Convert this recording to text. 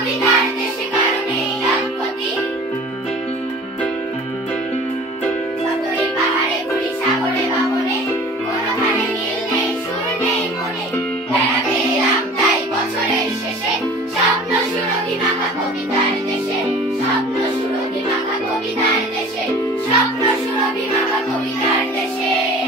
কবিতার দেশে কারণে লাভ ক্ষতি। যতই পাহাড়ে ঘুরি সাগরে ভবনে, কোনোখানে মিল নেই সুর নেই মনে। বেড়াতে এলাম তাই বছরের শেষে, স্বপ্ন সুরভি মাখা কবিতার দেশে, স্বপ্ন সুরভি মাখা কবিতার দেশে, স্বপ্ন সুরভি মাখা কবিতার দেশে।